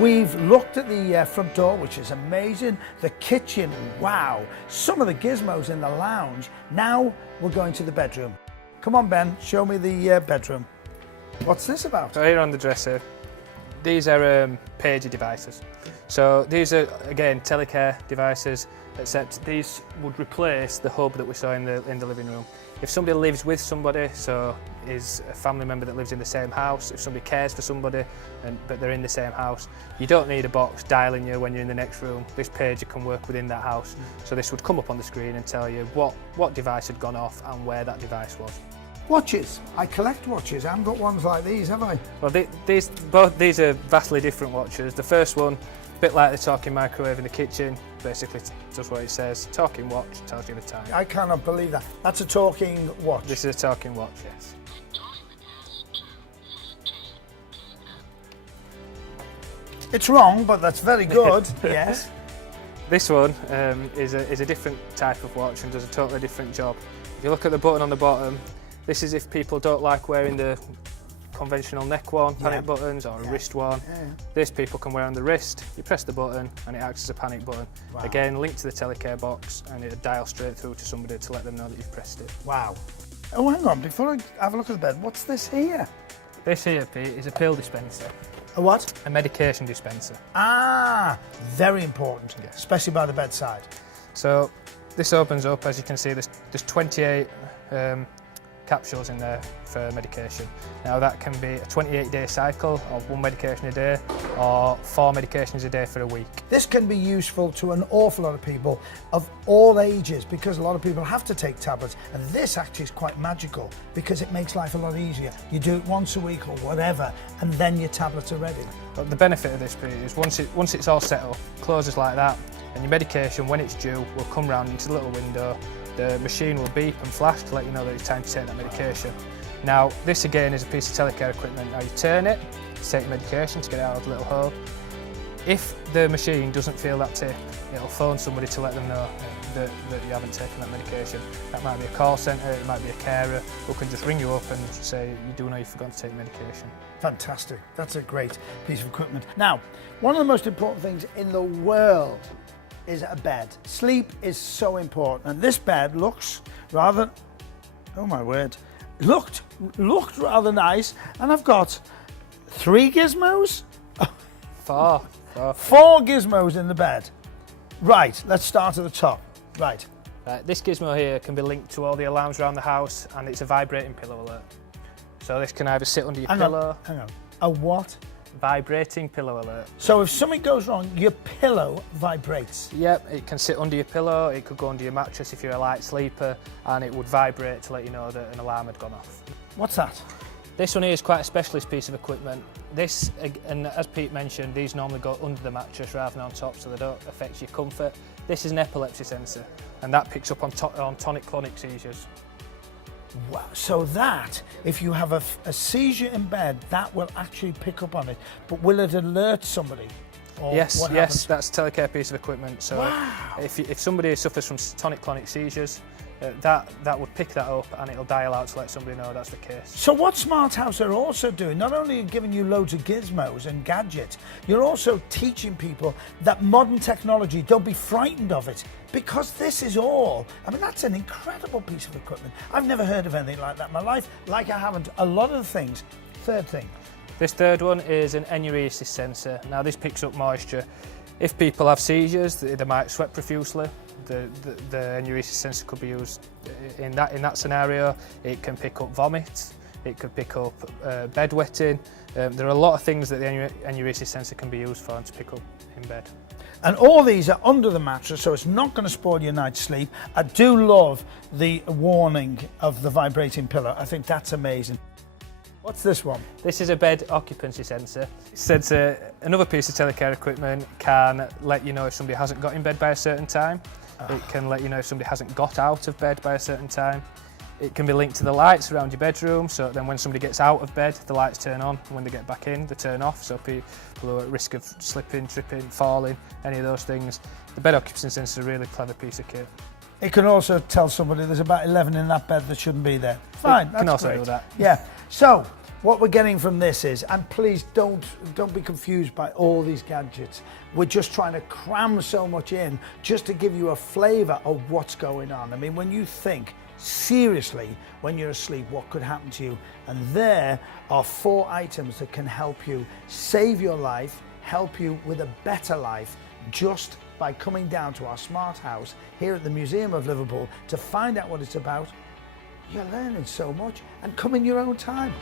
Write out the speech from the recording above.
We've looked at the front door, which is amazing. The kitchen, wow. Some of the gizmos in the lounge. Now we're going to the bedroom. Come on, Ben, show me the bedroom. What's this about? So here on the dresser, these are pager devices. So these are, again, telecare devices, except these would replace the hub that we saw in the living room. If somebody lives with somebody, so is a family member that lives in the same house, if somebody cares for somebody but they're in the same house, you don't need a box dialing you when you're in the next room. This pager can work within that house. So this would come up on the screen and tell you what device had gone off and where that device was. Watches. I collect watches. I haven't got ones like these, have I? Well, both these are vastly different watches. The first one, a bit like the talking microwave in the kitchen, basically does what it says. Talking watch tells you the time. I cannot believe that. That's a talking watch. This is a talking watch, yes. It's wrong, but that's very good. Yes. This one is a different type of watch and does a totally different job. If you look at the button on the bottom, this is if people don't like wearing the conventional neck one, panic buttons, or a wrist one. This people can wear on the wrist. You press the button and it acts as a panic button. Wow. Again, linked to the telecare box, and it'll dial straight through to somebody to let them know that you've pressed it. Wow. Oh, hang on, before I have a look at the bed, what's this here? This here, Pete, is a pill dispenser. A what? A medication dispenser. Ah, very important, especially by the bedside. So this opens up, as you can see, there's 28 capsules in there for medication. Now that can be a 28-day cycle of 1 medication a day or 4 medications a day for a week. This can be useful to an awful lot of people of all ages, because a lot of people have to take tablets, and this actually is quite magical because it makes life a lot easier. You do it once a week or whatever, and then your tablets are ready. But the benefit of this, Pete, is once it's all set up, closes like that, and your medication, when it's due, will come round into the little window. The machine will beep and flash to let you know that it's time to take that medication. Now, this again is a piece of telecare equipment. Now you turn it to take your medication, to get it out of the little hole. If the machine doesn't feel that tip, it'll phone somebody to let them know that you haven't taken that medication. That might be a call centre, it might be a carer who can just ring you up and say, you do know you've forgotten to take medication. Fantastic. That's a great piece of equipment. Now, one of the most important things in the world is a bed. Sleep is so important, and this bed looks rather, oh my word, looked rather nice, and I've got 3 gizmos? 4 gizmos in the bed. Right, let's start at the top. Right. This gizmo here can be linked to all the alarms around the house, and it's a vibrating pillow alert. So this can either sit under your pillow. Hang on. A what? Vibrating pillow alert. So if something goes wrong, your pillow vibrates? Yep, it can sit under your pillow, it could go under your mattress if you're a light sleeper, and it would vibrate to let you know that an alarm had gone off. What's that? This one here is quite a specialist piece of equipment. This, and as Pete mentioned, these normally go under the mattress rather than on top, so they don't affect your comfort. This is an epilepsy sensor, and that picks up on tonic-clonic seizures. Wow. So that, if you have a seizure in bed, that will actually pick up on it. But will it alert somebody? Or yes, happens? That's a telecare piece of equipment. So wow. if somebody suffers from tonic-clonic seizures, that would pick that up and it'll dial out to let somebody know that's the case. So what Smart House are also doing, not only are giving you loads of gizmos and gadgets, you're also teaching people that modern technology, don't be frightened of it, because this is all, I mean, that's an incredible piece of equipment. I've never heard of anything like that in my life, like I haven't a lot of the things. Third thing. This third one is an enuresis sensor. Now this picks up moisture. If people have seizures, they might sweat profusely. The enuresis sensor could be used in that scenario. It can pick up vomit, it could pick up bedwetting. There are a lot of things that the enuresis sensor can be used for and to pick up in bed. And all these are under the mattress, so it's not going to spoil your night's sleep. I do love the warning of the vibrating pillow. I think that's amazing. What's this one? This is a bed occupancy sensor. Another piece of telecare equipment can let you know if somebody hasn't got in bed by a certain time. It can let you know if somebody hasn't got out of bed by a certain time. It can be linked to the lights around your bedroom, so then when somebody gets out of bed, the lights turn on, and when they get back in, they turn off, so people who are at risk of slipping, tripping, falling, any of those things. The bed occupancy sensor is a really clever piece of kit. It can also tell somebody there's about 11 in that bed that shouldn't be there. Fine, that's can also great. do that. Yeah. So, What we're getting from this is, and please don't be confused by all these gadgets. We're just trying to cram so much in just to give you a flavour of what's going on. I mean, when you think seriously when you're asleep what could happen to you, and there are 4 items that can help you save your life, help you with a better life, just by coming down to our smart house here at the Museum of Liverpool to find out what it's about. You're learning so much, and come in your own time.